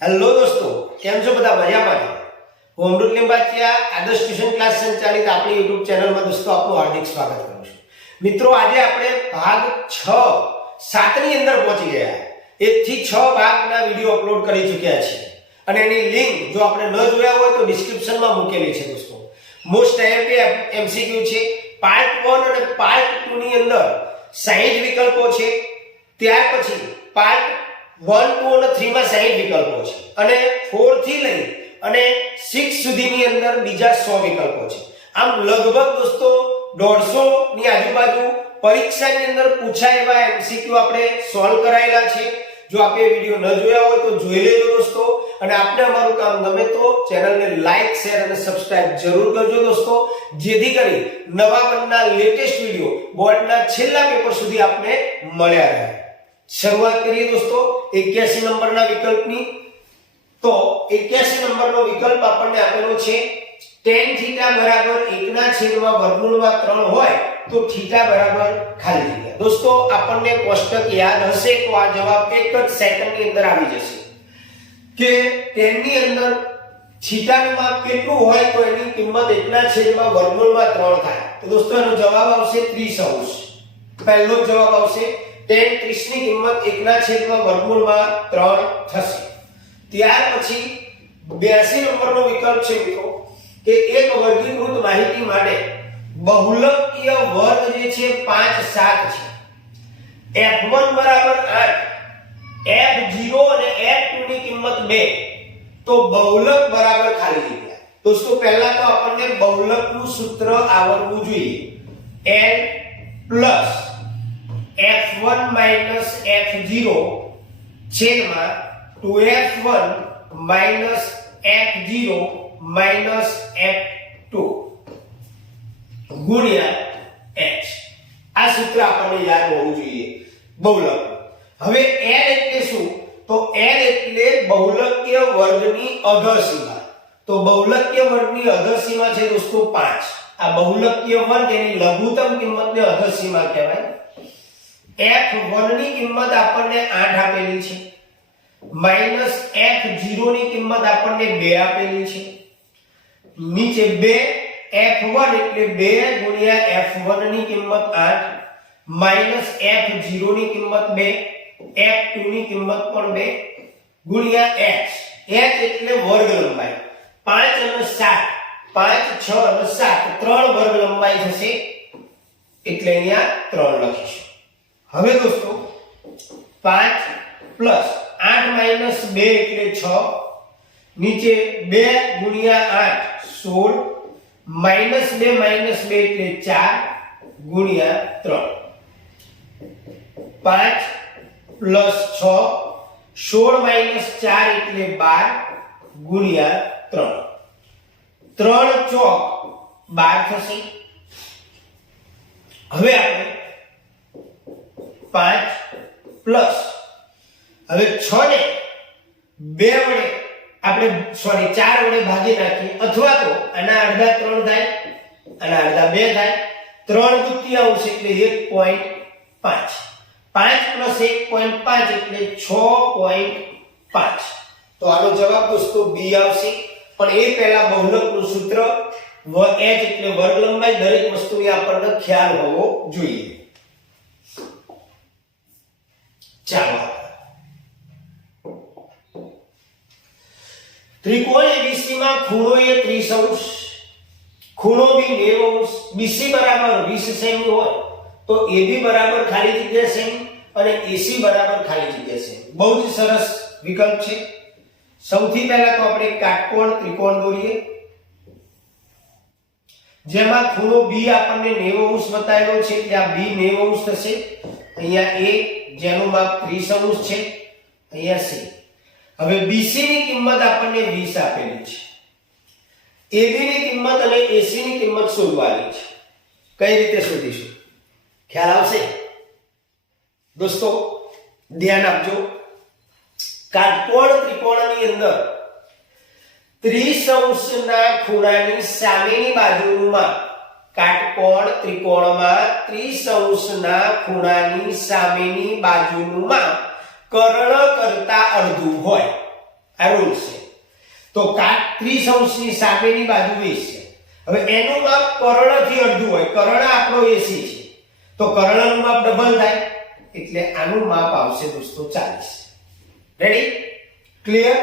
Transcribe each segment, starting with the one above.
Hello દોસ્તો, કેમ છો બધા? મજામાં? હું અમૃત લિંબાચિયા આદર્શ ટ્યુશન ક્લાસ સંચાલિત આપણી YouTube ચેનલમાં દોસ્તો આપનું હાર્દિક સ્વાગત કરું છું. મિત્રો, આજે આપણે ભાગ 6-7 ની અંદર પહોંચી ગયા. 1 થી 6 ભાગના વિડિયો અપલોડ કરી ચૂક્યા છીએ અને એની લિંક જો આપણે ન જોયા હોય તો ડિસ્ક્રિપ્શનમાં મૂકેલી છે દોસ્તો. મોસ્ટ આઈએમપી એમસીક્યુ છે. પાર્ટ 1 અને પાર્ટ 2 ની અંદર 60 વિકલ્પો છે. ત્યાર પછી પાર્ટ 1, 2 અને 3 માં 60 વિકલ્પો છે અને 4 થી લઈ અને 6 સુધીની અંદર બીજા 100 વિકલ્પો છે. આમ લગભગ દોસ્તો 150 ની આજુબાજુ પરીક્ષાની અંદર પૂછાય એવા એમસીક્યુ આપણે સોલ્વ કરાયેલા છે. જો આપે વિડિયો ન જોયા હોય તો જોઈ લેજો દોસ્તો, અને આપને અમારું કામ ગમે તો ચેનલને લાઈક, શેર અને સબસ્ક્રાઇબ જરૂર કરજો દોસ્તો, જેથી કરી નવા બનના લેટેસ્ટ વિડિયો બોર્ડના છેલ્લા પેપર સુધી આપને મળ્યા રહે. શરૂઆત કરીએ દોસ્તો 81 નંબરના વિકલ્પની. તો 81 નંબરનો વિકલ્પ આપણને આપેલો છે tan θ બરાબર 1/√3 હોય તો θ બરાબર ખાલી જગ્યા. દોસ્તો, આપણને કોષ્ટક યાદ હશે તો આ જવાબ એક જ સેકન્ડની અંદર આવી જશે કે tan ની અંદર θ નું માપ કેટલું હોય તો એની કિંમત 1/√3 થાય. તો દોસ્તો એનો જવાબ આવશે 30°. પહેલો જવાબ આવશે tan 30 ની કિંમત 1/√3 થશે. ત્યાર પછી 82 નંબરનો વિકલ્પ છે મિત્રો કે એક વર્ગીકૃત માહિતી માટે બહુલકીય વર્ગ જે છે 5, 7 છે. f1 બરાબર 8, f0 અને f2 ની કિંમત 2, તો બહુલક બરાબર ખાલી જગ્યા. દોસ્તો, પહેલા તો આપણને બહુલકનું સૂત્ર આવડવું જોઈએ. n plus f1 minus f0 છેદમાં 2f1 minus f0 minus f2 ગુણ્યા h. આ સૂત્ર આપણને યાદ હોવું જોઈએ બહુલક. હવે n એટલે શું? તો n એટલે બહુલકીય વર્ગની અધસીમા. તો બહુલકીય વર્ગની અધસીમા છે દોસ્તો 5. આ બહુલકીય વર્ગ એની લઘુત્તમ કિંમતને અધસીમા કહેવાય. f1 ની કિંમત આપણને 8 આપેલી છે, માઈનસ f0 ની કિંમત આપણને 2 આપેલી છે. નીચે 2 f1 એટલે 2 ગુણ્યા f1 ની કિંમત 8 માઈનસ f0 ની કિંમત 2, f2 ની કિંમત પણ 2 ગુણ્યા h. h એટલે વર્ગ લંબાઈ. 5 અને 7, 5, 6 અને 7 ત્રણ વર્ગ લંબાઈ થશે એટલે અહીંયા 3 લખીશું. હવે દોસ્તો 5 પ્લસ 8 માઈનસ 2 એટલે 6, નીચે 2 ગુણ્યા 8 16 માઈનસ 2 માઈનસ 2 એટલે 4 ગુણ્યા 3. 5 પ્લસ 6 16 માઈનસ 4 એટલે 12 ગુણ્યા 3. 3 ચોક 12 થશે. હવે આપણે 5 પ્લસ હવે 6 ને 2 વડે આપણે 4 વડે ભાગી નાખીએ, અથવા તો આના અડધા 3 થાય, આના અડધા 2 થાય. 3 દૂતીયાંશ એટલે 1.5. 5 પ્લસ 1.5 એટલે 6.5. તો આનો જવાબ દોસ્તો B આવશે. પણ એ પહેલા બહુલકનું સૂત્ર h એટલે વર્ગ લંબાઈ, દરેક વસ્તુની આપણને ખ્યાલ હોવો જોઈએ. ચાલો, ત્રિકોણ ABC માં ખૂણો A 30°, ખૂણો B 90°, BC બરાબર 20 સેમી હોય તો AB બરાબર ખાલી જગ્યા સેમી અને AC બરાબર ખાલી જગ્યા સેમી. બહુ જ સરસ વિકલ્પ છે. સૌથી પહેલા તો આપણે કાટકોણ ત્રિકોણ દોરીએ, જેમાં ખૂણો B આપણને 90° બતાવેલો છે એટલે આ B 90° થશે. અહીંયા A જેનું માપ 30° છે, અહીંયા C. હવે BC ની કિંમત આપણને 20 આપેલી છે. AB ની કિંમત અને AC ની કિંમત શોધવાની છે. કઈ રીતે શોધીશું? ખ્યાલ આવશે દોસ્તો? ધ્યાન આપજો. કાટકોણ ત્રિકોણની અંદર 30° ના ખૂણાની સામેની બાજુનું માપ, કાટકોણ ત્રિકોણમાં 30° ના ખૂણાની સામેની બાજુનું માપ કર્ણ કરતા અડધું હોય આ રૂલ છે. તો કાટ 30 અંશની સામેની બાજુ 20 છે. હવે એનું માપ કર્ણથી અડધું હોય. કર્ણ આપણો 80 છે, તો કર્ણનું માપ ડબલ થાય, એટલે આનું માપ આવશે દોસ્તો 40. રેડી? ક્લિયર?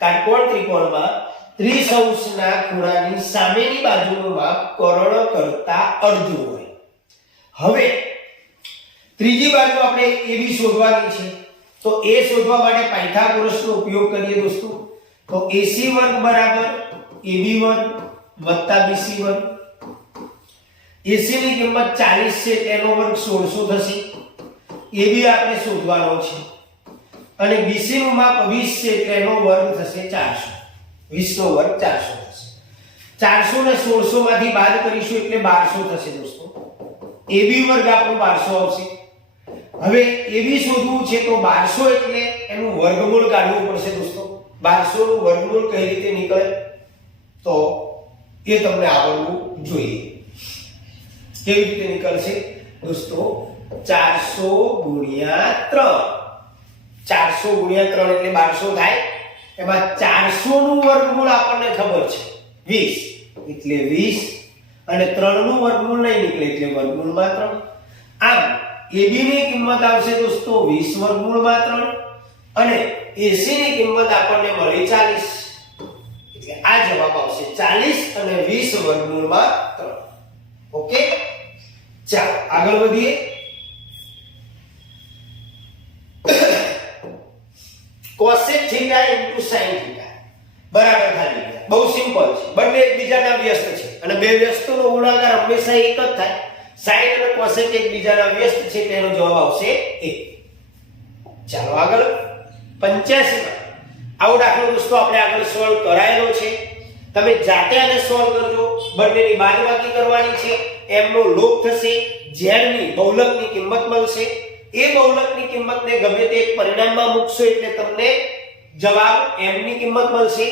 કાટકોણ ત્રિકોણમાં 30 અંશના ખૂણાની સામેની બાજુનું માપ કર્ણ કરતા અડધું હોય. હવે ત્રીજી બાજુ આપણે AB શોધવાની છે. તો એ શોધવા માટે પાયથાગોરસનો ઉપયોગ કરીએ દોસ્તો. તો AC વર્ગ બરાબર AB વર્ગ વત્તા BC વર્ગ. AC ની કિંમત 40 છે, તેનો વર્ગ 1600 થશે. AB આપણે શોધવાનો છે અને BC નું માપ 20 છે, તેનો વર્ગ થશે 400. 20 નો વર્ગ 400 થશે. 400 ને 1600 માંથી બાદ કરીશું એટલે 1200 થશે દોસ્તો. AB વર્ગ આપણો 1200 આવશે. હવે AB શોધવું છે તો 1200 એટલે એનું વર્ગમૂળ કાઢવું પડશે દોસ્તો. 1200 નું વર્ગમૂળ કઈ રીતે નીકળે તો એ તમને આવડવું જોઈએ. કેવી રીતે નીકળશે દોસ્તો? 400 ગુણ્યા 3. 400 ગુણ્યા 3 એટલે 1200 થાય. એમાં 400 નું વર્ગમૂળ આપણને ખબર છે 20, એટલે 20 અને 3 નું વર્ગમૂળ નહીં નીકળે એટલે વર્ગમૂળમાં 3. આમ AB ની કિંમત આવશે દોસ્તો 20 વર્ગમૂળમાં 3 અને AC ની કિંમત આપણને મળી 40. એટલે આ જવાબ આવશે 40 અને 20 વર્ગમૂળમાં 3. ઓકે, ચાલો આગળ વધીએ. cosec θ * sin θ બરાબર ખાલી ગયા. બહુ સિમ્પલ છે. બંને એકબીજાના વ્યસ્ત છે અને બે વ્યસ્તોનો ગુણાકાર હંમેશા એક જ થાય. sin અને cosec એકબીજાના વ્યસ્ત છે, તેનો જવાબ આવશે 1. ચાલો આગળ 85 માં આવો દાખલો દોસ્તો આપણે આગળ સોલ્વ કરાયેલો છે. તમે જાતે આને સોલ્વ કરજો. બંનેની બાદબાકી કરવાની છે. m નો લોપ થશે, z ની બહુલકની કિંમત મળશે. એ બહુલકની કિંમતને ગમે તે એક પરિણામમાં મૂકશો એટલે તમને જવાબ m ની કિંમત મળશે.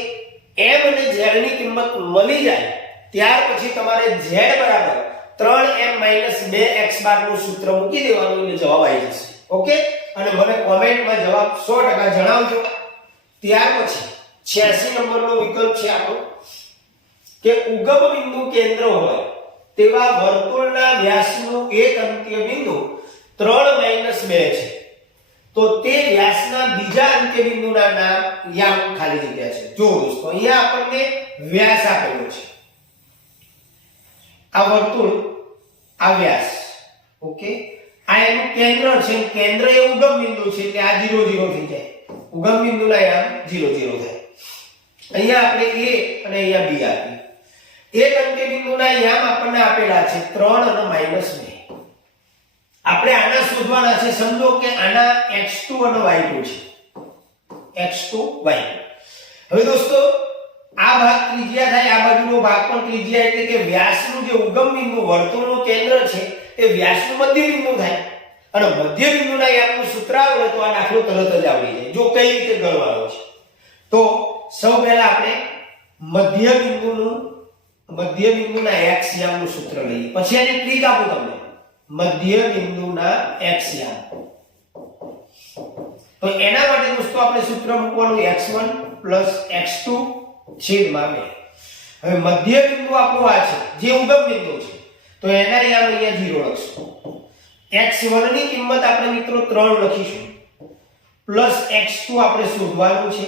m અને z ની કિંમત મળી જાય ત્યાર પછી તમારે z બરાબર 3m - 2x બાર નું સૂત્ર મૂકી દેવાનું એટલે જવાબ આવી જશે. ઓકે, અને મને કોમેન્ટમાં જવાબ 100% જણાવજો. ત્યાર પછી 86 નંબરનો વિકલ્પ છે આપણો કે ઉગમ બિંદુ કેન્દ્ર હોય તેવા વર્તુળના વ્યાસનું એક અંત્ય બિંદુ 3 - 2 છે, તો તે વ્યાસના બીજા અંત્ય બિંદુના નામ યામ ખાલી જગ્યા છે. જો દોસ્તો અહીંયા આપણને વ્યાસ આપેલો છે, આ વર્તુળ, આ વ્યાસ. ઓકે, આ એનું કેન્દ્ર છે. કેન્દ્ર એ ઉગમ બિંદુ છે એટલે આ 0 0 થઈ જાય. ઉગમ બિંદુના યામ 0 0 થાય. અહીંયા આપણે a અને અહીંયા b આપી. એક અંત્ય બિંદુના યામ આપણને આપેલા છે 3 અને -2. આપણે આના શોધવાના છે. સમજો કે આના x2 અને y2 છે. x2 y2. હવે દોસ્તો આ ભાગ ત્રિજ્યા થાય, આ બાજુનો ભાગ પણ ત્રિજ્યા, એટલે કે વ્યાસનું જે ઉગમ બિંદુ વર્તુળનું કેન્દ્ર છે એ વ્યાસનું મધ્ય બિંદુ થાય. અને મધ્ય બિંદુના યામનું સૂત્ર આવડે તો આ દાખલો તરત જ આવડી જાય. જો કઈ રીતે ગણવાનો છે તો સૌ પહેલા આપણે મધ્ય બિંદુના x યામનું સૂત્ર લઈએ. પછી આની ટ્રીક આપું તમને. મધ્ય બિંદુના x યામ, તો એના માટે દોસ્તો આપણે સૂત્ર મૂકવાનું x1 + x2 છેદમાં 2. હવે મધ્ય બિંદુ આપણું આ છે જે ઉગમ બિંદુ છે, તો એના યામ અહીંયા 0 લખશું. x1 ની કિંમત આપણે મિત્રો 3 લખીશું પ્લસ x2 આપણે શોધવાનું છે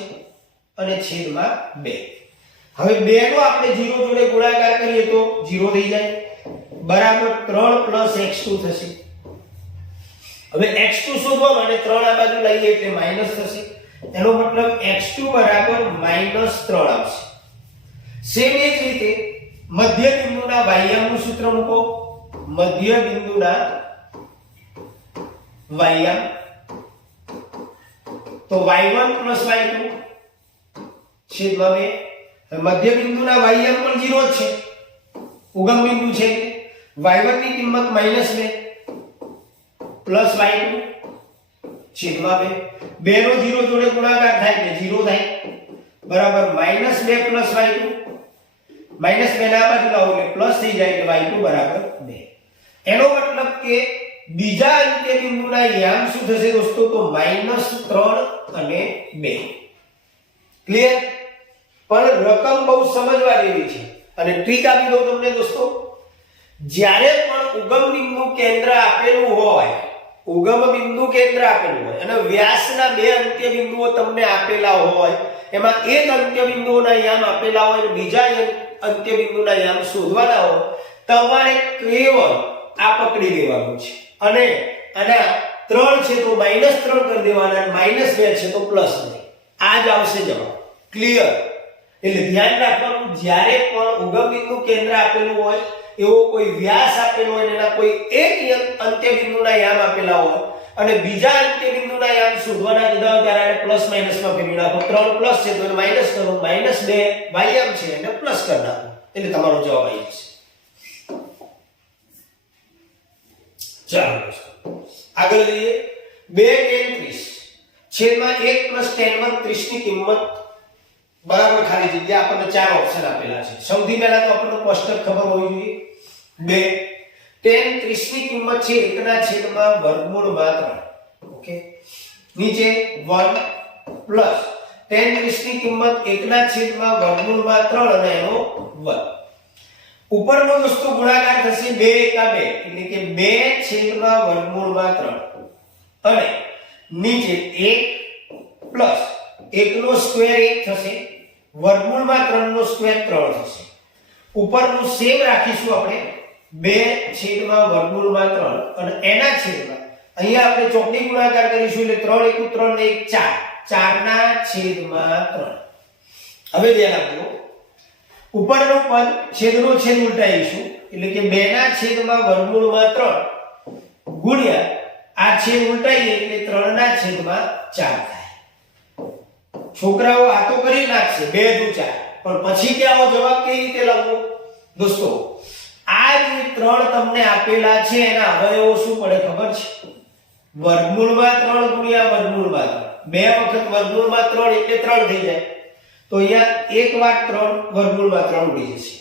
અને છેદમાં 2. હવે 2 નો આપણે 0 જોડે ગુણાકાર કરીએ તો 0 થઈ જાય, બરાબર 3 + x2 થશે. હવે x2 શોધવા માટે 3 આ બાજુ લઈએ એટલે માઈનસ થશે. એનો મતલબ x2 બરાબર -3 આવશે. સેમ એ જ રીતે મધ્ય બિંદુના y યામનું સૂત્ર મૂકો. મધ્ય બિંદુના y યામ તો y1 + y2 છેદમાં 2. મધ્ય બિંદુના y યામ પણ 0 જ છે, ઉગમ બિંદુ છે. y1 ની કિંમત -2 પ્લસ y2 છેદમાં 2. 2 નો 0 જોડે ગુણાકાર થાય એટલે 0 થાય, બરાબર -2 પ્લસ y2. -2 ના બાજુ લાવો એટલે પ્લસ થઈ જાય એટલે y2 બરાબર 2. એનો મતલબ કે બીજા અંત્ય બિંદુના યામ શું થશે દોસ્તો? તો -3 અને 2. ક્લિયર? પણ રકમ બહુ સમજવા જેવી છે અને ટ્રીક આપી દઉં તમને દોસ્તો. જ્યારે પણ ઉગમ બિંદુ કેન્દ્ર આપેલું હોય, ઉગમ બિંદુ કેન્દ્ર આપેલું હોય અને વ્યાસના બે અંત્ય બિંદુઓ તમને આપેલા હોય, એમાં એક અંત્ય બિંદુઓના યામ આપેલા હોય અને બીજા અંત્ય બિંદુના યામ શોધવાના હોય, તમારે કેવળ આ પકડી લેવાનું છે અને આના 3 છે તો -3 કરી દેવાના, -2 છે તો +2. આ જ આવશે જવાબ. ક્લિયર? એટલે ધ્યાન રાખવાનું, જ્યારે પણ ઉગમ બિંદુ કેન્દ્ર આપેલું હોય, એવો કોઈ વ્યાસ આપેલો હોય અને એના કોઈ એક અંત્ય બિંદુના યામ આપેલા હોય અને બીજા અંત્ય બિંદુના યામ શોધવાના કીધા હોય ત્યારે પ્લસ માઈનસ માં ફેરવી નાખો. 3 પ્લસ છે તો એને માઈનસ કરો, -2 વાયમ છે એને પ્લસ કરી નાખો, એટલે તમારો જવાબ આવી જશે. ચાલો આગળ જઈએ. 2 tan 30 છેદમાં 1 + tan 30 ની કિંમત બરાબર ખાલી જગ્યા. આપણને 4 ઓપ્શન આપેલા છે. સૌથી પહેલા તો આપણને કોષ્ટક ખબર હોવી જોઈએ. 2 tan 30 ની કિંમત છે 1/√3. ઓકે, નીચે 1 પ્લસ tan 30 ની કિંમત 1/√3 અને એનો વર્ગ. ઉપરનો દોસ્તો ગુણાકાર થશે 2 × 2 એટલે કે 2/√3 અને નીચે 1 પ્લસ 1 નો સ્ક્વેર 1 થશે, √3 નો સ્ક્વેર 3 થશે. ઉપરનું સેમ રાખીશું આપણે 2/√3 અને એના છેદમાં અહીંયા આપણે ચોકડી ગુણાકાર કરીશું એટલે 3 × 3 ને 1 4 4/3. હવે ધ્યાન આપજો, ઉપરનો પદ છેદનો છેદ ઉલટાવીશું એટલે કે 2/√3 ગુણ્યા આ છેદ ઉલટાઈએ એટલે 3/4 થાય. છોકરાઓ આ તો કરી નાખશે 2 × 4, પણ પછી કે આવો જવાબ કઈ રીતે લાવવો? દોસ્તો આ જે 3 તમને આપેલા છે એના અવયવો શું પડે ખબર છે? √3 ગુણ્યા √3. 2 વખત √3 એટલે 3 થઈ જાય, તો અહીંયા 1/3 √3 ઉડી જશે.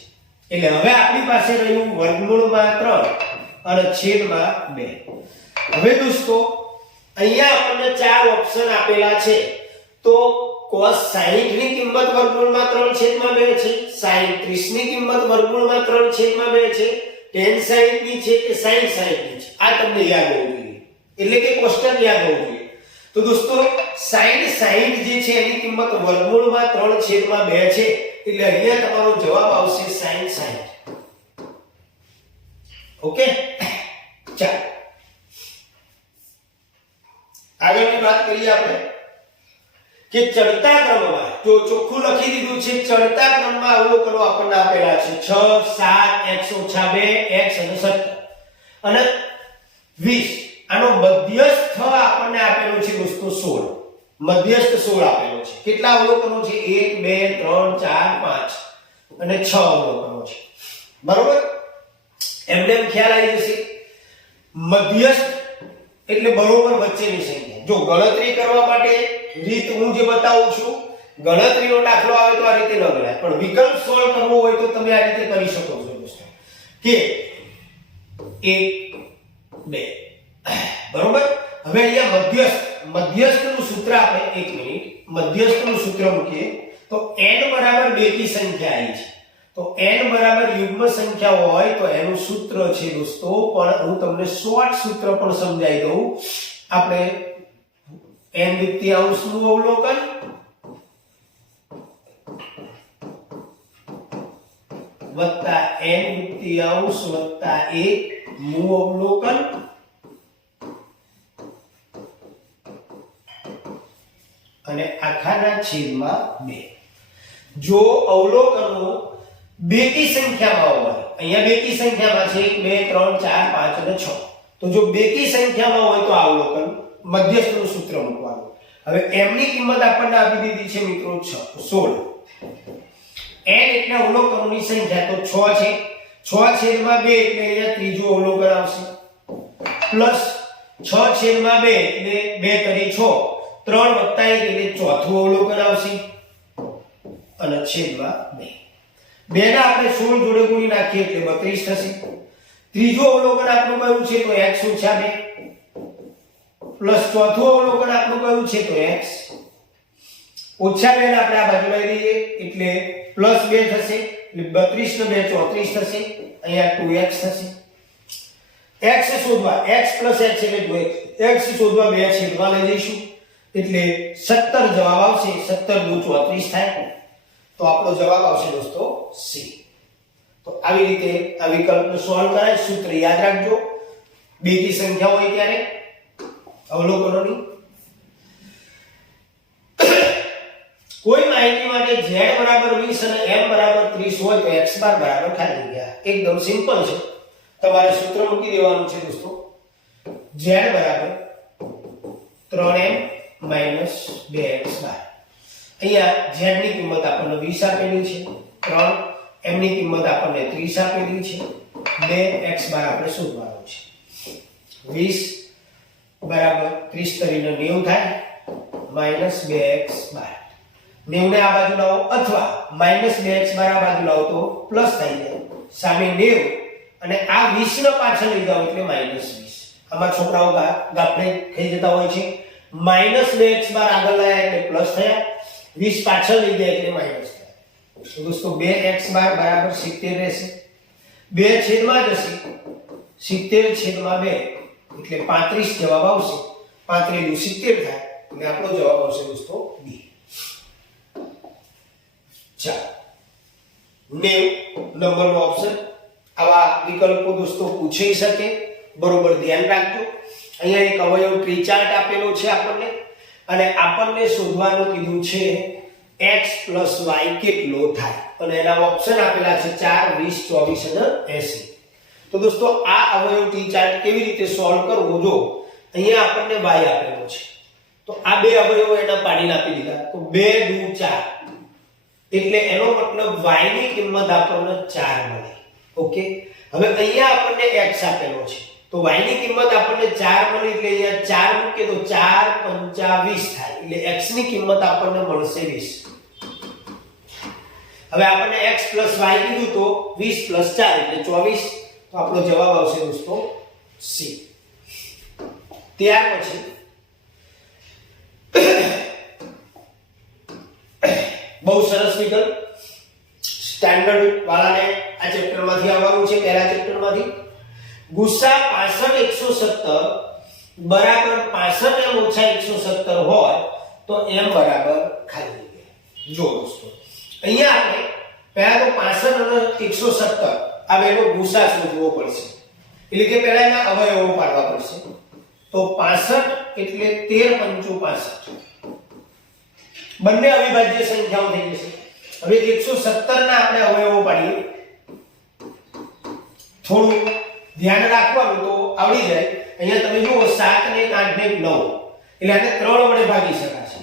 એટલે હવે આપણી પાસે રહ્યું √3 અને છેદમાં 2. હવે દોસ્તો અહીંયા આપણને 4 ઓપ્શન આપેલા છે, તો cos 60 ની કિંમત √3 છેદમાં 2 છે, sin 30 ની કિંમત √3 છેદમાં 2 છે, tan 60 ની છે કે sin 60 ની છે, આ તમને યાદ હોવું જોઈએ. એટલે કે કોષ્ટક યાદ હોવું જોઈએ. તો દોસ્તો sin 60 જે છે એની કિંમત √3 છેદમાં 2 છે, એટલે અહીંયા તમારો જવાબ આવશે sin 60. ઓકે, ચાલો આગળની વાત કરીએ આપણે કે ચડતા ક્રમમાં, જો ચોખ્ખું લખી દીધું છે, ચડતા ક્રમમાં અવલોકનો આપણને આપેલા છે 6 7 x - 2 x અને 17 અને 20. આનો મધ્યસ્થ આપણને આપેલો છે દોસ્તો 16. મધ્યસ્થ 16 આપેલો છે. કેટલા અવલોકનો છે? 1 2 3 4 5 અને 6 અવલોકનો છે. બરોબર? એમને ખ્યાલ આવી જશે. મધ્યસ્થ એટલે બરોબર વચ્ચેની સંખ્યા. જો ગણતરી કરવા માટે રીત હું જે બતાવું છું, ગણતરીનો દાખલો આવે તો આ રીતે ન ગણાય, પણ વિકલ્પ સોલ્વ કરવો હોય તો તમે આ રીતે કરી શકો છો દોસ્તો કે 1 2. બરોબર? હવે અહીંયા મધ્યસ્થનું સૂત્ર આપણે 1 મિનિટ મધ્યસ્થનું સૂત્ર મૂકીએ તો n બરાબર 2 કી સંખ્યા આવી છે. તો n બરાબર યુગ્મ સંખ્યા હોય તો એનું સૂત્ર છે દોસ્તો, પણ હું તમને શોર્ટ સૂત્ર પણ સમજાવી દઉં. આપણે n દ્વિતીયાંશનું અવલોકન વત્તા n દ્વિતીયાંશ વત્તા 1 નું અવલોકન અને આખાના છેદમાં 2. જો અવલોકનો બેકી સંખ્યામાં હોય, અહીંયા બેકી સંખ્યામાં છે 1 2 3 4 5 અને 6, તો જો બેકી સંખ્યામાં હોય તો આ અવલોકન મધ્યસ્થનું સૂત્ર મૂકવાનું. હવે m ની કિંમત આપણને આપી દીધી છે મિત્રો 16. n એટલે અવલોકનોની સંખ્યા તો 6 છે, 6/2 એટલે અહીંયા ત્રીજું અવલોકન આવશે, પ્લસ 6/2 એટલે 2 × 6 3 + 1 એટલે ચોથું અવલોકન આવશે અને છેદમાં 2. 2 ના આપણે 16 જોડે ગુણી નાખીએ એટલે 32 થશે. ત્રીજું અવલોકન આપણું કયું છે તો x - 2 પ્લસ ચોથું અવલોકન આપણું કયું છે તો x ઓછા 2 ને આપણે આ બાજુ લઈ લઈએ એટલે +2 થશે એટલે 32 ને 2 34 થશે અહીંયા 2x થશે x શોધવા x + x એટલે x શોધવા 2 છેદમાં લઈ જઈશું એટલે 17 જવાબ આવશે 17 * 2 34 થાય તો આપણો જવાબ આવશે દોસ્તો C તો આવી રીતે આ વિકલ્પને સોલ્વ કરાય સૂત્ર યાદ રાખજો બેકી સંખ્યા હોય ત્યારે અવલોકનોની કોઈ માહિતી માટે z = 20 અને m = 30 હોય તો x બાર બરાબર ખાલી જગ્યા એકદમ સિમ્પલ છે તમારે સૂત્ર મૂકી દેવાનું છે દોસ્તો z = 3m - 2x બાર અહીંયા z ની કિંમત આપણને 20 આપેલી છે 3 m ની કિંમત આપણને 30 આપેલી છે 2x બાર આપણે શોધવાનું છે 20 બરાબર 30 તરીને 90 થાય -2x બાર 90 ને આ બાજુ લાવો અથવા -2x બાર આ બાજુ લાવો તો પ્લસ થઈ જાય સામે 90 અને આ 20 ને પાછળ લઈ જાઓ એટલે -20 આમાં છોકરાઓ ગાફલે થઈ જતા હોય છે -2x બાર આગળ લાયા એટલે પ્લસ થયા 20 પાછળ લઈ ગયા એટલે માઈનસ થયા તો દોસ્તો 2x બાર બરાબર 70 રહેશે 2 છેદમાં જશે 70 છેદમાં 2 એટલે 35 જવાબ આવશે 35 * 70 થાય એટલે આપણો જવાબ આવશે દોસ્તો B ચાલો 90 નંબરનો ઓપ્શન આવા વિકલ્પો દોસ્તો પૂછી શકે બરોબર ધ્યાન રાખજો અહીંયા એક અવયવ ટ્રી ચાર્ટ આપેલો છે આપણને અને આપણને શોધવાનું કીધું છે x + y કેટલો થાય અને એના ઓપ્શન આપેલા છે 4 20 24 અને 80 તો દોસ્તો આ અવયવ ટ્રી ચાર્ટ કેવી રીતે સોલ્વ કરવો જો અહીંયા આપણને y આપેલો છે તો આ બે અવયવો એના પાડીને આપી દીધા તો 2 * 4 એટલે એનો મતલબ y ની કિંમત આપણને 4 મળી ઓકે હવે અહીંયા આપણને x આપેલો છે તો y ની કિંમત આપણને 4 મળી એટલે અહીંયા 4 મૂકે તો 4 × 5 = 20 થાય એટલે x ની કિંમત આપણને મળશે 20 હવે આપણને x + y કીધું તો 20 + 4 એટલે 24 તો આપણો જવાબ આવશે દોસ્તો C ત્યાર પછી બહુ સરસ વિકલ્પ સ્ટાન્ડર્ડ વાળાને આ ચેપ્ટરમાંથી આવવાનું છે પહેલા ચેપ્ટરમાંથી ગુસા 65 170 બરાબર 65m - 170 હોય તો m બરાબર ખાલી જગ્યા જો દોસ્તો અહીંયા આપણે પહેલા તો 65 અને 170 આ બેનો ગુસા શોધવો પડશે એટલે કે પહેલા એના અવયવો પાડવા પડશે તો 65 એટલે 13 × 5 = 65 બંને અવિભાજ્ય સંખ્યાઓ થઈ જશે હવે 170 ના આપણે અવયવો પાડીએ થોડું ધ્યાન રાખવાનું તો આવડી જાય અહીંયા તમે જુઓ 7 ને 8 ને 9 એટલે આને 3 વડે ભાગી શકાશે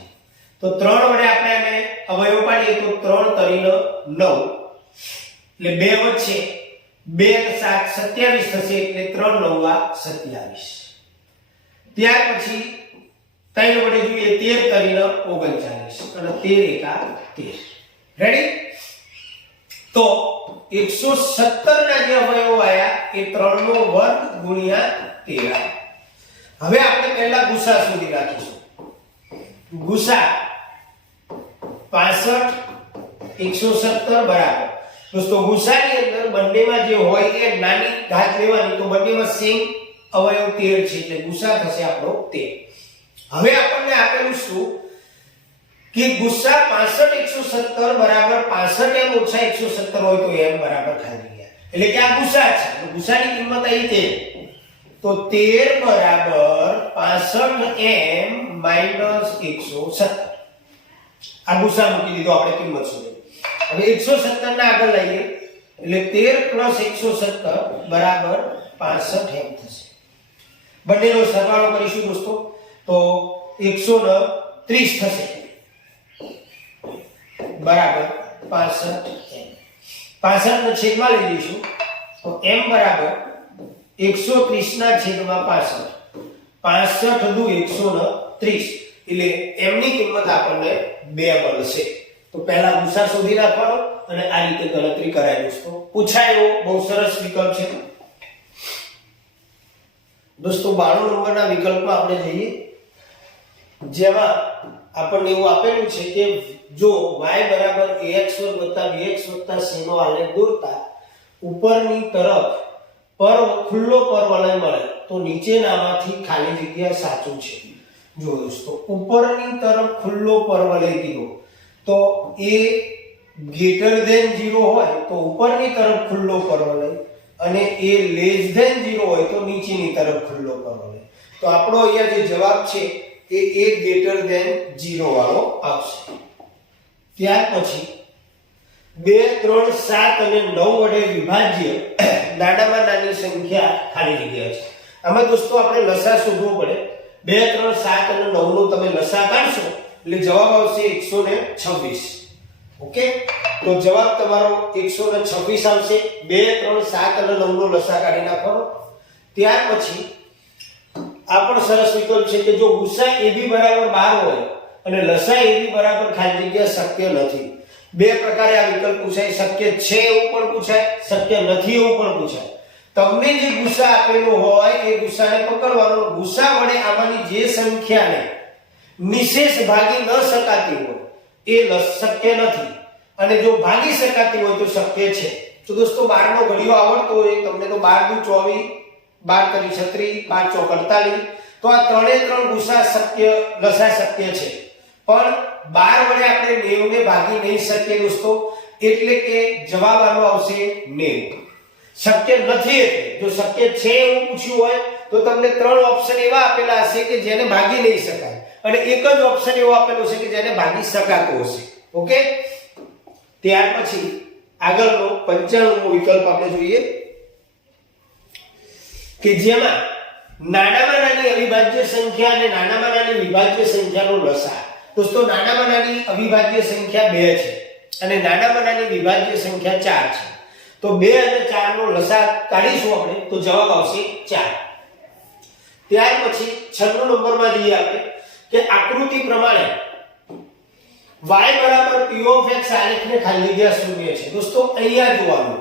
તો 3 વડે આપણે આને અવયવ પાડીએ તો 3 તરીને 9 એટલે 2 વચ્ચે 2 અને 7 27 થશે એટલે 3 × 9 = 27 ત્યાર પછી 3 વડે જોઈએ 13 તરીને 39 અને 13 × 13 રેડી તો 170 ના જે અવયવો આયા એ 3 નો વર્ગ ગુણ્યા 13 હવે આપણે પહેલા ગુસા શોધી રાખીશું ગુસા 65 170 બરાબર દોસ્તો ગુસાની અંદર બંનેમાં જે હોય એ નાની ઘાત લેવાની તો બંનેમાં સેમ અવયવ 13 છે એટલે ગુસા થશે આપણો 13 હવે આપણને આપેલું શું કે ગુસા 65 170 બરાબર 65m - 170 હોય તો m બરાબર ખાલી જગ્યા એટલે કે આ ગુસા છે તો ગુસાની કિંમત આવી છે તો 13 બરાબર 65m - 170 આ ગુસા મૂકી દીધો આપણે કિંમત શોધી હવે 170 ના આગળ લઈએ એટલે 13 + 170 બરાબર 65m થશે બંનેનો સરવાળો કરીશું દોસ્તો તો 130 થશે બરાબર 65m 65 ને છેદમાં લઈ લઈશું તો m બરાબર 130 ના છેદમાં 65 65 * 130 એટલે m ની કિંમત આપણને 2 મળશે તો પહેલા ગુસા શોધી રાખવાનો અને આ રીતે ગણતરી કરાય દોસ્તો પૂછાયો બહુ સરસ વિકલ્પ છે દોસ્તો 92 નંબરના વિકલ્પમાં આપણે જઈએ જેમાં આપણને એવું આપેલું છે કે જો y બરાબર ax વર્ગ વત્તા bx વત્તા c નો આલેખ દોરતા ઉપરની તરફ ખુલ્લો પરવલય મળે તો નીચેનામાંથી ખાલી જગ્યા સાચું છે. જો દોસ્તો ઉપરની તરફ ખુલ્લો પરવલય કીધો તો a ગ્રેટર ધેન 0 હોય તો ઉપરની તરફ ખુલ્લો પરવલય અને a લેસ ધેન 0 હોય તો નીચેની તરફ ખુલ્લો પરવલય. તો આપણો અહીંયા જે જવાબ છે એ a ગ્રેટર ધેન 0 વાળો આવશે. ત્યાર પછી 2 3 7 અને 9 વડે વિભાજ્ય નાનામાં નાની સંખ્યા ખાલી જગ્યા છે. આમાં દોસ્તો આપણે લસા શોધવો પડે. 2 3 7 અને 9 નો તમે લસા કાઢશો એટલે જવાબ આવશે 126. ઓકે, તો જવાબ તમારો 126 આવશે. 2 3 7 અને 9 નો લસા કાઢી નાખવાનો. ત્યાર પછી આ પણ સરસ વિકલ્પ છે કે જો ગુસા ab બરાબર 12 હોય અને લસા ab બરાબર ખાલી જગ્યા શક્ય નથી. બે પ્રકારે આ વિકલ્પ પૂછાય. શક્ય છે એવું પણ પૂછાય, શક્ય નથી એવું પણ પૂછાય. તમને જે ગુસા આપેલો હોય એ ગુસાને પકડવાનો. ગુસા વડે આમાંની જે સંખ્યાને નિશેષ ભાગી ન શકાતી હોય એ શક્ય નથી અને જો ભાગી શકાતી હોય તો શક્ય છે. તો દોસ્તો 12 નો ઘડિયો આવડતો હોય તમને તો 12 * 24 12 * 36 12 * 48 તો આ ત્રણે ત્રણ ગુસા શક્ય લસા શક્ય છે. પણ 12 વડે આપણે 90 ને ભાગી નહીં શકીએ દોસ્તો, એટલે કે જવાબ આનો આવશે 90. શક્ય નથી એટલે જો શક્ય છે એવું પૂછ્યું હોય તો તમને ત્રણ ઓપ્શન એવા આપેલા હશે કે જેને ભાગી નહીં શકાય અને એક જ ઓપ્શન એવો આપેલો છે કે જેને ભાગી શકાતો હશે. ઓકે, ત્યાર પછી આગળનો 95મો વિકલ્પ આપણે જોઈએ કે જેમાં નાનામાં નાની અવિભાજ્ય સંખ્યા અને નાનામાં નાની વિભાજ્ય સંખ્યાનો લસા. દોસ્તો નાનામાં નાની અવિભાજ્ય સંખ્યા 2 છે અને નાનામાં નાની વિભાજ્ય સંખ્યા 4 છે. તો 2 અને 4 નો લસા કાઢીશું આપણે તો જવાબ આવશે 4. ત્યાર પછી 96 નંબરમાં જઈએ આપણે કે આકૃતિ પ્રમાણે y બરાબર p of x આલેખને ખાલી જગ્યા શૂન્ય છે. દોસ્તો અહીંયા જોવાનું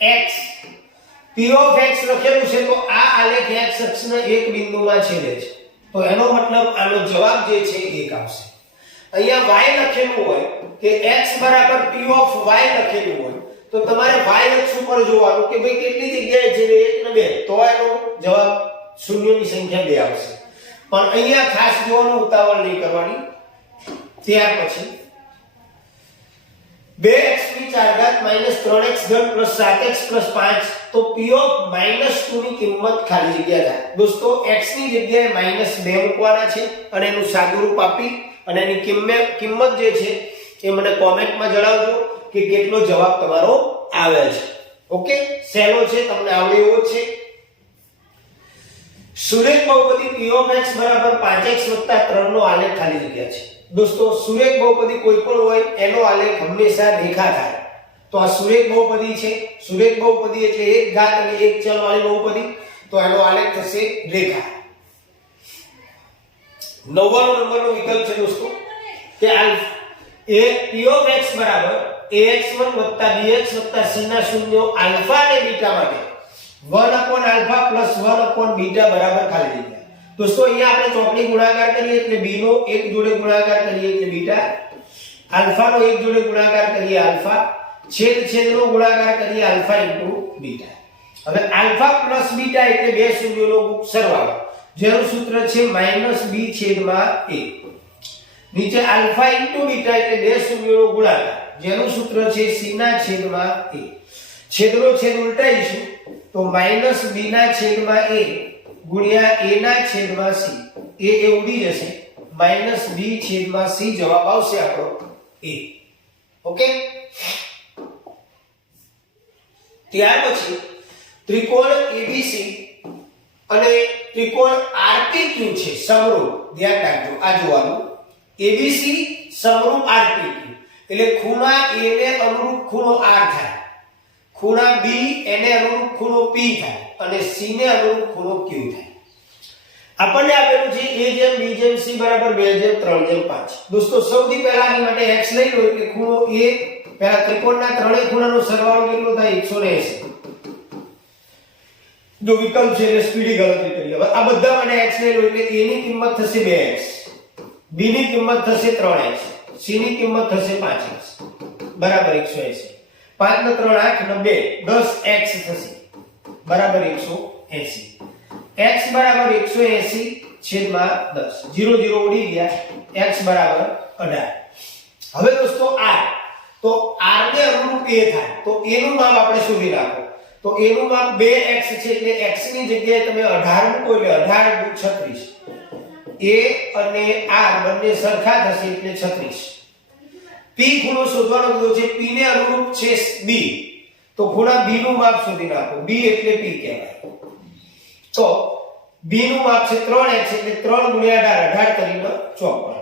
x p of x લખેલું છે તો આ આલેખ x અક્ષના એક બિંદુમાં છેદે છે તો એનો મતલબ આનો જવાબ જે છે 1 આવશે. અહીંયા y લખેલું હોય કે x બરાબર p of y લખેલું હોય તો તમારે y અક્ષ ઉપર જોવાનું કે ભાઈ કેટલી જગ્યાએ છે 1 ને 2 તો એનો જવાબ શૂન્યની સંખ્યા 2 આવશે. પણ અહીંયા ખાસ જોવાનું, ઉતાવળ નહીં કરવાની. ત્યાર પછી 2x ની 4 - 3x ઘન + 7x + 5 તો p of -2 ની કિંમત ખાલી જગ્યા થાય. દોસ્તો x ની જગ્યાએ -2 મૂકવાના છે અને એનું સાદુરૂપ આપી અને એની કિંમત જે છે એ મને કોમેન્ટમાં જણાવજો કે કેટલો જવાબ તમારો આવે છે. ઓકે, સહેલો છે, તમને આવડે એવો છે. સુરેખ બહુપદી p of x બરાબર 5x + 3 નો આલેખ ખાલી જગ્યા છે. દોસ્તો સુરેખ બહુપદી કોઈ પણ હોય એનો આલેખ હંમેશા રેખા થાય. તો આ સુરેખ બહુપદી છે. સુરેખ બહુપદી એટલે એક ઘાત અને એક ચલ વાળી બહુપદી, તો એનો આલેખ થશે રેખા. 99 નંબરનો વિકલ્પ છે દોસ્તો કે p of x બરાબર ax1 + bx + c ના શૂન્યો આલ્ફા અને બીટા માટે 1/α + 1/β બરાબર ખાલી જગ્યા. દોસ્તો અહીંયા આપણે ચોકડી ગુણાકાર કરીએ એટલે b નો એક જોડે ગુણાકાર કરીએ એટલે બીટા, આલ્ફા નો એક જોડે ગુણાકાર કરીએ આલ્ફા, છેદનો ગુણાકાર કરીએ આલ્ફા * બીટા. હવે આલ્ફા + બીટા એટલે બે શૂન્યોનો સરવાળો જેનું સૂત્ર છે -b/a. નીચે આલ્ફા * બીટા એટલે બે શૂન્યોનો ગુણાકાર જેનું સૂત્ર છે c/a. છેદનો છેદ ઉલટાઈશું તો -b/a ગુણ્યા a/c. એ ઉડી જશે, -b/c જવાબ આવશે આપણો a. ઓકે, ત્યાર પછી ત્રિકોણ abc અને ત્રિકોણ rpq છે સમરૂપ. ધ્યાન રાખજો, આ જોવાનું abc સમરૂપ rpq એટલે ખૂણા a ને અનુરૂપ ખૂણો r થાય, ખૂણા b એને અનુરૂપ ખૂણો p થાય અને c ને અનુરૂપ ખૂણો q થાય. આપણને આપેલું છે a/b/c બરાબર 2/3/5. દોસ્તો સૌથી પહેલા આની માટે x લઈ લો એટલે ખૂણો a, પહેલા ત્રિકોણના ત્રણેય ખૂણાનો સરવાળો કેટલો થાય 180. જો વિકલ્પ છે એટલે સ્પીડી ગણતરી કરી. હવે આ બધા મને x લઈ લો એટલે a ની કિંમત થશે 2x, b ની કિંમત થશે 3x, c c ની કિંમત થશે 5x બરાબર 180. 5 ને 3 8 ને 2 10x થશે બરાબર 180. x બરાબર 180 છેદમાં 10. 0 0 ઉડી ગયા. x બરાબર 18. હવે દોસ્તો r, તો r ને અનુરૂપ a થાય તો a નું માપ આપણે શોધી નાખો. તો a નું માપ 2x છે એટલે x ની જગ્યાએ તમે 18 મૂકો એટલે 18 × 36. a અને r બંને સરખા થશે એટલે 36. p ખૂણો શોધવાનો કીધો છે. p ને અનુરૂપ છે b, તો ખૂણા b નું માપ શોધી નાખો. b એટલે p કહેવાય. તો b નું માપ છે 3x એટલે 3 × 18 18 કરીને 54.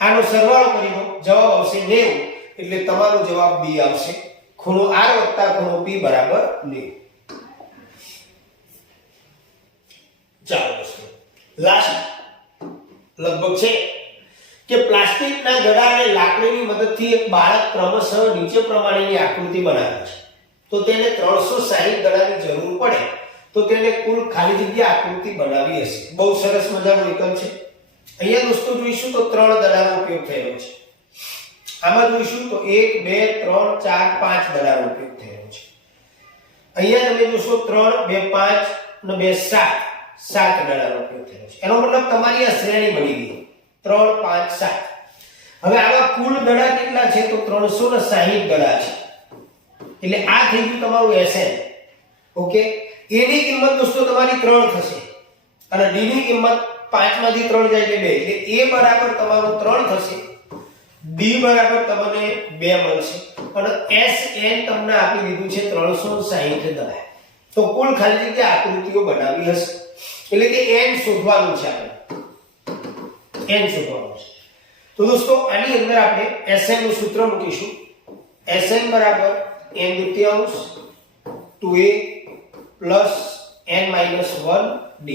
આનો સરવાળો કરીને જવાબ આવશે 90 એટલે તમારો જવાબ b આવશે. ખૂણો r વત્તા ખૂણો p બરાબર 90. ચાલો દોસ્તો, લાસ્ટ લગભગ છે કે પ્લાસ્ટિકના ગળા અને લાકડીની મદદથી એક બાળક ક્રમશઃ નીચે પ્રમાણેની આકૃતિ બનાવે છે. તો તેને 360 ગળાની જરૂર પડે તો તેને કુલ ખાલી જગ્યા આકૃતિ બનાવી હશે. બહુ સરસ મજાનો વિકલ્પ છે. અહીંયા દોસ્તો જોઈશું તો 3 દડાનો ઉપયોગ થયેલો છે. આમાં જોઈશું તો 1 2 3 4 5 દડાનો ઉપયોગ થયેલો છે. અહીંયા તમે જોશો 3 2 5 અને 2 7 7 દડાનો ઉપયોગ થયેલો છે. એનો મતલબ તમારી આ શ્રેણી બની ગઈ 3 5 7. હવે આવા કુલ દડા કેટલા છે તો 360 દડા છે. એટલે આ થઈ ગયું તમારું Sn. ઓકે, a ની કિંમત દોસ્તો તમારી 3 થશે અને d ની કિંમત 5 માંથી 3 જાય એટલે 2 એટલે a બરાબર તમારું 3 થશે, d બરાબર તમને 2 મળશે અને Sn તમને આપી દીધું છે 360 દડા. તો કુલ ખાલી જગ્યા આકૃતિઓ બનાવી હશે એટલે કે n શોધવાનું છે. આપણે n શોધવાનું છે. તો દોસ્તો આની અંદર આપણે Sn નું સૂત્ર મૂકીશું. Sn બરાબર n દુત્યાંશ 2a plus n minus 1 d.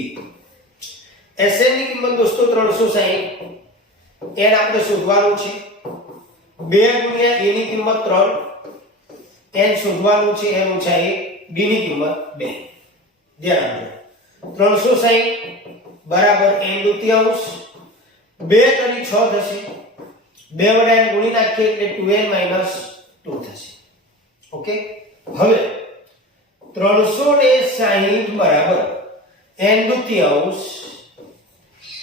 Sn ની કિંમત દોસ્તો 360, n આપણે શોધવાનું છે. 2 × a ની કિંમત 3, n શોધવાનું છે n - 1, d ની કિંમત 2. ધ્યાન આપજો. 360 બરાબર n દુત્યાંશ 2 તરી 6 થશે. 2 વડે n ગુણી નાખીએ એટલે 2n - 2 થશે. ઓકે, હવે 360 બરાબર n દુત્યાંશ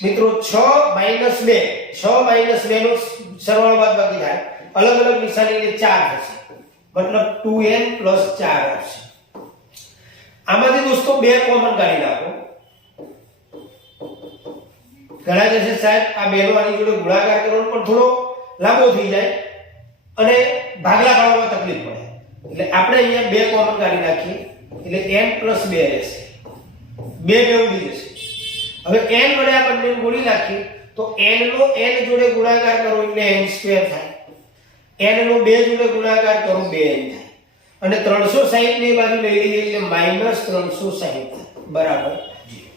મિત્રો 6 - 2 નો સરવાળો બાદબાકી થાય, અલગ અલગ નિશાની એટલે 4 થશે, મતલબ 2n + 4 આવશે. આમાંથી દોસ્તો 2 કોમન કાઢી નાખો. ઘણા જશે સાહેબ આ બેનો આની જોડે ગુણાકાર કરવાનો પણ થોડો લાંબો થઈ જાય અને ભાગલા પાડવામાં તકલીફ પડે, એટલે આપણે અહીંયા 2 કોમન કાઢી નાખીએ એટલે n + 2 રહેશે. 2 ઉડી જશે. હવે n વડે આ બંને ગુણી નાખીએ તો n નો n જોડે ગુણાકાર કરો એટલે n² થાય, n નો 2 જોડે ગુણાકાર કરો 2n થાય અને 360 ની બાજુ લઈ લઈએ એટલે -360 થાય બરાબર 0.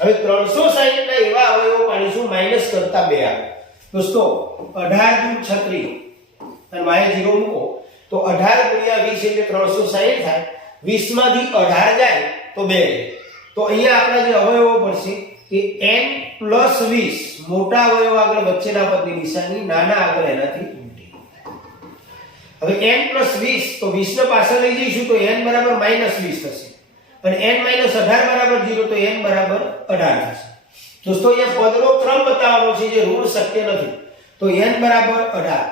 હવે 360 ના એવા અવયવો પાડીશું માઈનસ કરતા 2 આવે. દોસ્તો 18 × 36 અને માય 0 મૂકો તો 18 × 20 એટલે 360 થાય. 20 માંથી 18 જાય તો 2 રહે. તો અહીંયા આપણા જે અવયવો પડશે કે n + 20 મોટા અવયવ આગળ વચ્ચેના પદની નિશાની, નાના આગળ એનાથી ઉલટી. હવે n + 20 તો 20 ને પાછળ લઈ જઈશું તો n બરાબર -20 થશે અને n - 18 બરાબર 0 તો n બરાબર 18 થશે. દોસ્તો અહીંયા પદનો ક્રમ બતાવવાનો છે જે ઋણ શક્ય નથી. તો n બરાબર 18,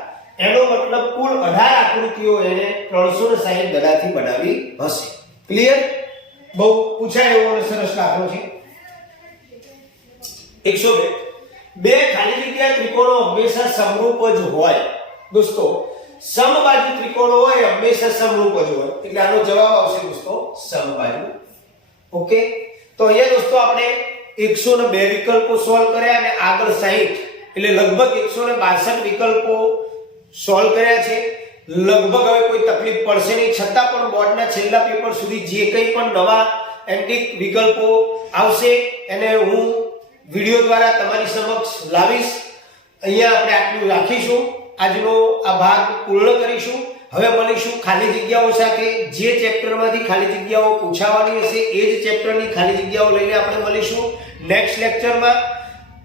એનો મતલબ કુલ 18 આકૃતિઓ એને 360 દડાથી બનાવી હશે. ક્લિયર? બહુ પૂછાય એવો અને સરસ દાખલો છે. 102 બે ખાલી જગ્યા ત્રિકોણો હંમેશા સમરૂપ જ હોય. દોસ્તો સમબાજુ ત્રિકોણો હોય હંમેશા સમરૂપ જ હોય એટલે આનો જવાબ આવશે દોસ્તો સમબાજુ. ઓકે, તો અહીંયા દોસ્તો આપણે 102 વિકલ્પો સોલ્વ કર્યા અને આગળ 60 એટલે લગભગ 162 વિકલ્પો સોલ્વ કર્યા છે. લગભગ હવે કોઈ તકલીફ પડશે નહીં, છતાં પણ બોર્ડના છેલ્લા પેપર સુધી જે કંઈ પણ નવા એન્ટિક વિકલ્પો આવશે એને હું વિડિયો દ્વારા તમારી સમક્ષ લાવીશ. અહીંયા આપણે આટલું રાખીશું. આજનો આ ભાગ પૂર્ણ કરીશું. હવે મળીશું ખાલી જગ્યાઓ સાથે. જે ચેપ્ટરમાંથી ખાલી જગ્યાઓ પૂછાવાની હશે એ જ ચેપ્ટરની ખાલી જગ્યાઓ લઈને આપણે મળીશું નેક્સ્ટ લેક્ચરમાં.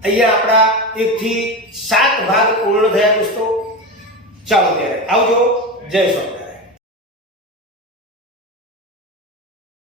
અહીંયા આપણા 1 થી 7 ભાગ પૂર્ણ થયા દોસ્તો. ચાલો ત્યારે આવજો. જય સ્વામી.